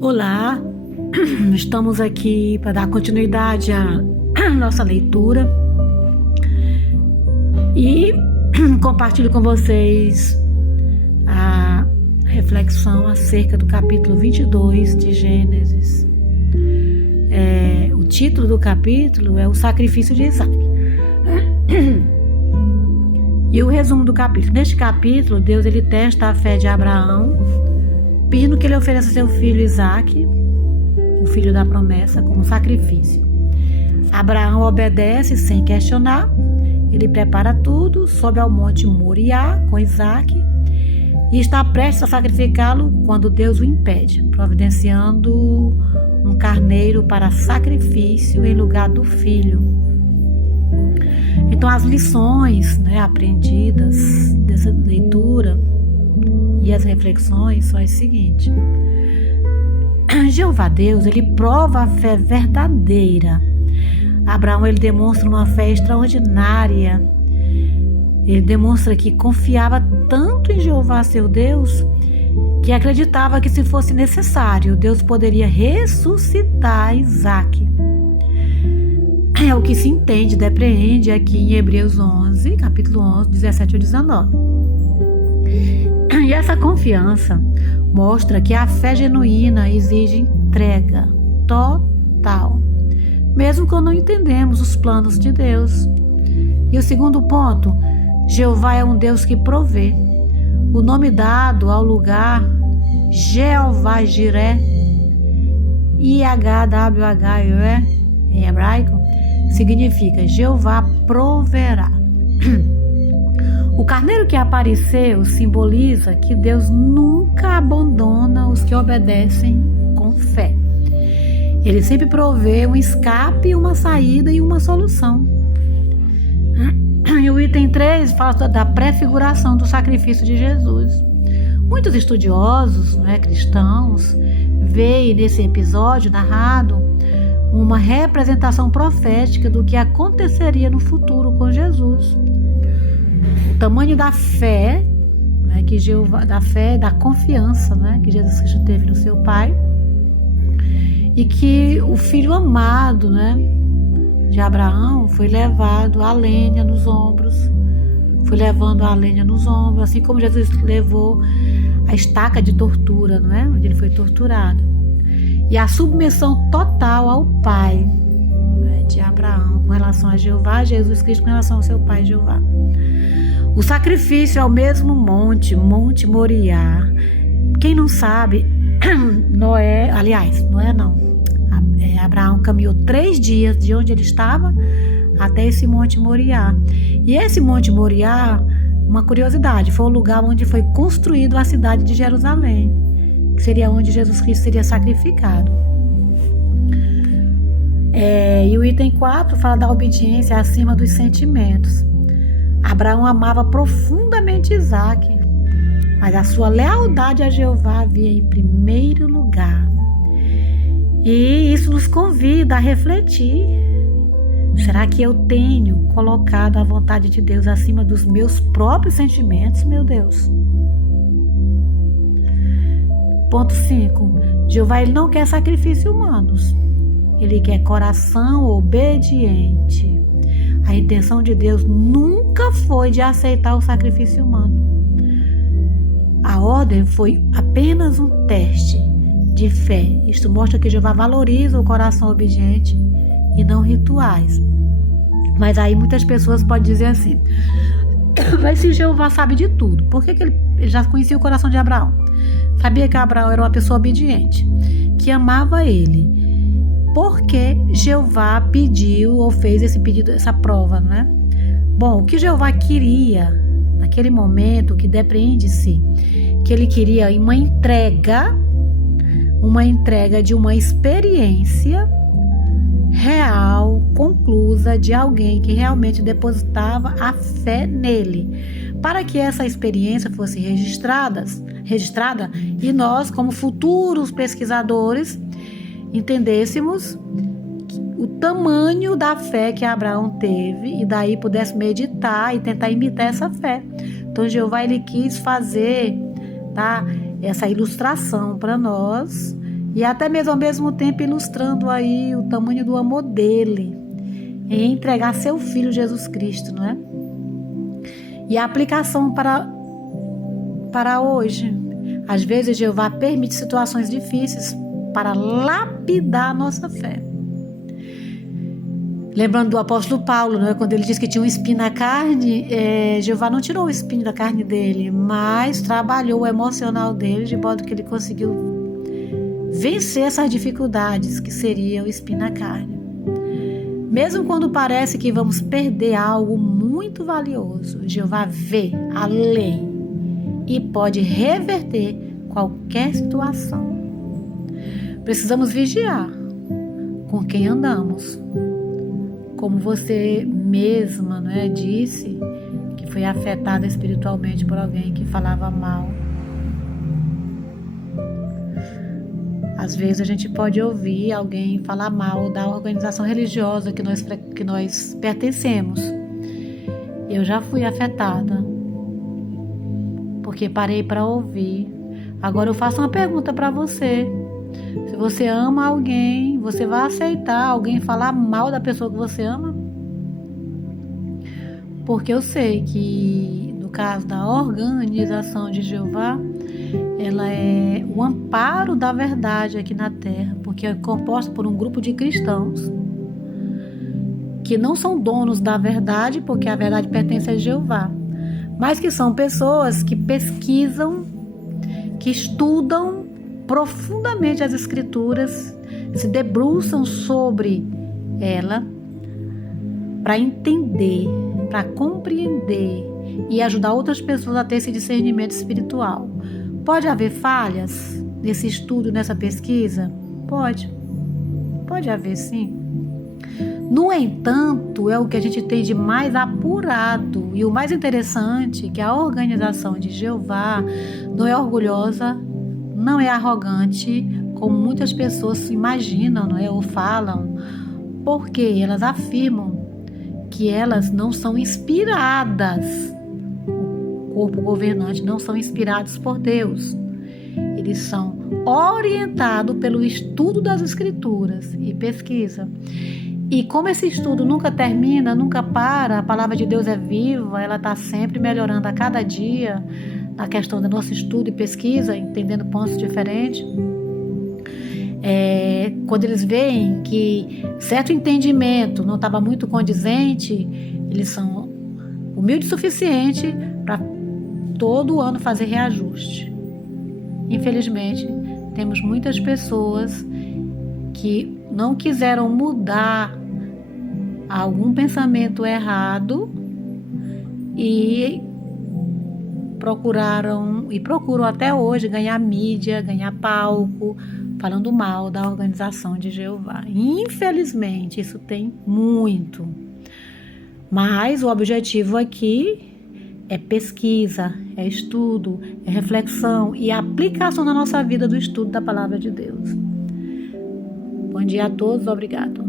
Olá, estamos aqui para dar continuidade à nossa leitura e compartilho com vocês a reflexão acerca do capítulo 22 de Gênesis. O título do capítulo é o sacrifício de Isaac. E o resumo do capítulo. Neste capítulo, Deus ele testa a fé de Abraão, pedindo que ele ofereça seu filho Isaac, o filho da promessa, como sacrifício. Abraão obedece sem questionar. Ele prepara tudo, sobe ao monte Moriá com Isaac e está prestes a sacrificá-lo quando Deus o impede, providenciando um carneiro para sacrifício em lugar do filho. Então, as lições aprendidas dessa leitura e as reflexões são as seguintes. Jeová Deus, ele prova a fé verdadeira. Abraão, ele demonstra uma fé extraordinária. Ele demonstra que confiava tanto em Jeová, seu Deus, que acreditava que, se fosse necessário, Deus poderia ressuscitar Isaac. É o que se entende, depreende aqui em Hebreus 11, capítulo 11, 17 e 19. E essa confiança mostra que a fé genuína exige entrega total, mesmo quando não entendemos os planos de Deus. E o segundo ponto, Jeová é um Deus que provê. O nome dado ao lugar, Jeová Jiré, IHWHE, em hebraico, significa Jeová proverá. O carneiro que apareceu simboliza que Deus nunca abandona os que obedecem com fé. Ele sempre provê um escape, uma saída e uma solução. E o item 3 fala da prefiguração do sacrifício de Jesus. Muitos estudiosos, cristãos, veem nesse episódio narrado uma representação profética do que aconteceria no futuro com Jesus. O tamanho da fé, da confiança, que Jesus Cristo teve no seu Pai, e que o filho amado, de Abraão foi levado a lenha nos ombros, assim como Jesus levou a estaca de tortura, onde ele foi torturado. E a submissão total ao Pai, de Abraão com relação a Jeová, Jesus Cristo com relação ao seu Pai Jeová. O sacrifício é o mesmo monte Moriá. Quem não sabe, Abraão caminhou 3 dias de onde ele estava até esse monte Moriá. E esse monte Moriá, uma curiosidade, foi o lugar onde foi construído a cidade de Jerusalém, que seria onde Jesus Cristo seria sacrificado. E o item 4 fala da obediência acima dos sentimentos. Abraão amava profundamente Isaac, mas a sua lealdade a Jeová havia em primeiro lugar. E isso nos convida a refletir. Será que eu tenho colocado a vontade de Deus acima dos meus próprios sentimentos, meu Deus? Ponto 5. Jeová ele não quer sacrifícios humanos. Ele quer coração obediente. A intenção de Deus nunca foi de aceitar o sacrifício humano. A ordem foi apenas um teste de fé. Isto mostra que Jeová valoriza o coração obediente e não rituais. Mas aí muitas pessoas podem dizer assim: mas se Jeová sabe de tudo, por que ele já conhecia o coração de Abraão? Sabia que Abraão era uma pessoa obediente, que amava ele. Por que Jeová pediu ou fez esse pedido, essa prova, Bom, o que Jeová queria naquele momento, que depreende-se, que ele queria uma entrega de uma experiência real, conclusa, de alguém que realmente depositava a fé nele, para que essa experiência fosse registrada e nós, como futuros pesquisadores, entendêssemos o tamanho da fé que Abraão teve e daí pudesse meditar e tentar imitar essa fé. Então Jeová ele quis fazer essa ilustração para nós e até mesmo ao mesmo tempo ilustrando aí o tamanho do amor dele em entregar seu Filho Jesus Cristo, não é? E a aplicação para hoje. Às vezes Jeová permite situações difíceis para lapidar a nossa fé. Lembrando do apóstolo Paulo, não é? Quando ele diz que tinha um espinho na carne, Jeová não tirou o espinho da carne dele, mas trabalhou o emocional dele de modo que ele conseguiu vencer essas dificuldades que seria o espinho na carne. Mesmo quando parece que vamos perder algo muito valioso, Jeová vê além e pode reverter qualquer situação. Precisamos vigiar com quem andamos. Como você mesma, não é, disse que foi afetada espiritualmente por alguém que falava mal. Às vezes a gente pode ouvir alguém falar mal da organização religiosa que nós pertencemos. Eu já fui afetada, porque parei para ouvir. Agora eu faço uma pergunta para você. Se você ama alguém, você vai aceitar alguém falar mal da pessoa que você ama? Porque eu sei que, no caso da organização de Jeová, ela é o amparo da verdade aqui na Terra, porque é composta por um grupo de cristãos que não são donos da verdade, porque a verdade pertence a Jeová, mas que são pessoas que pesquisam, que estudam profundamente as Escrituras, se debruçam sobre ela para entender, para compreender e ajudar outras pessoas a ter esse discernimento espiritual. Pode haver falhas nesse estudo, nessa pesquisa? Pode haver, sim. No entanto, é o que a gente tem de mais apurado e o mais interessante, que a organização de Jeová não é orgulhosa, não é arrogante, como muitas pessoas imaginam, não é, ou falam, porque elas afirmam que elas não são inspiradas. O corpo governante não são inspirados por Deus. Eles são orientados pelo estudo das Escrituras e pesquisa. E como esse estudo nunca termina, nunca para, a palavra de Deus é viva, ela está sempre melhorando a cada dia na questão do nosso estudo e pesquisa, entendendo pontos diferentes. Quando eles veem que certo entendimento não estava muito condizente, eles são humildes o suficiente para todo ano fazer reajuste. Infelizmente, temos muitas pessoas que não quiseram mudar algum pensamento errado e procuram até hoje ganhar mídia, ganhar palco, falando mal da organização de Jeová. Infelizmente, isso tem muito. Mas o objetivo aqui é pesquisa, é estudo, é reflexão e aplicação na nossa vida do estudo da palavra de Deus. Bom dia a todos, obrigado.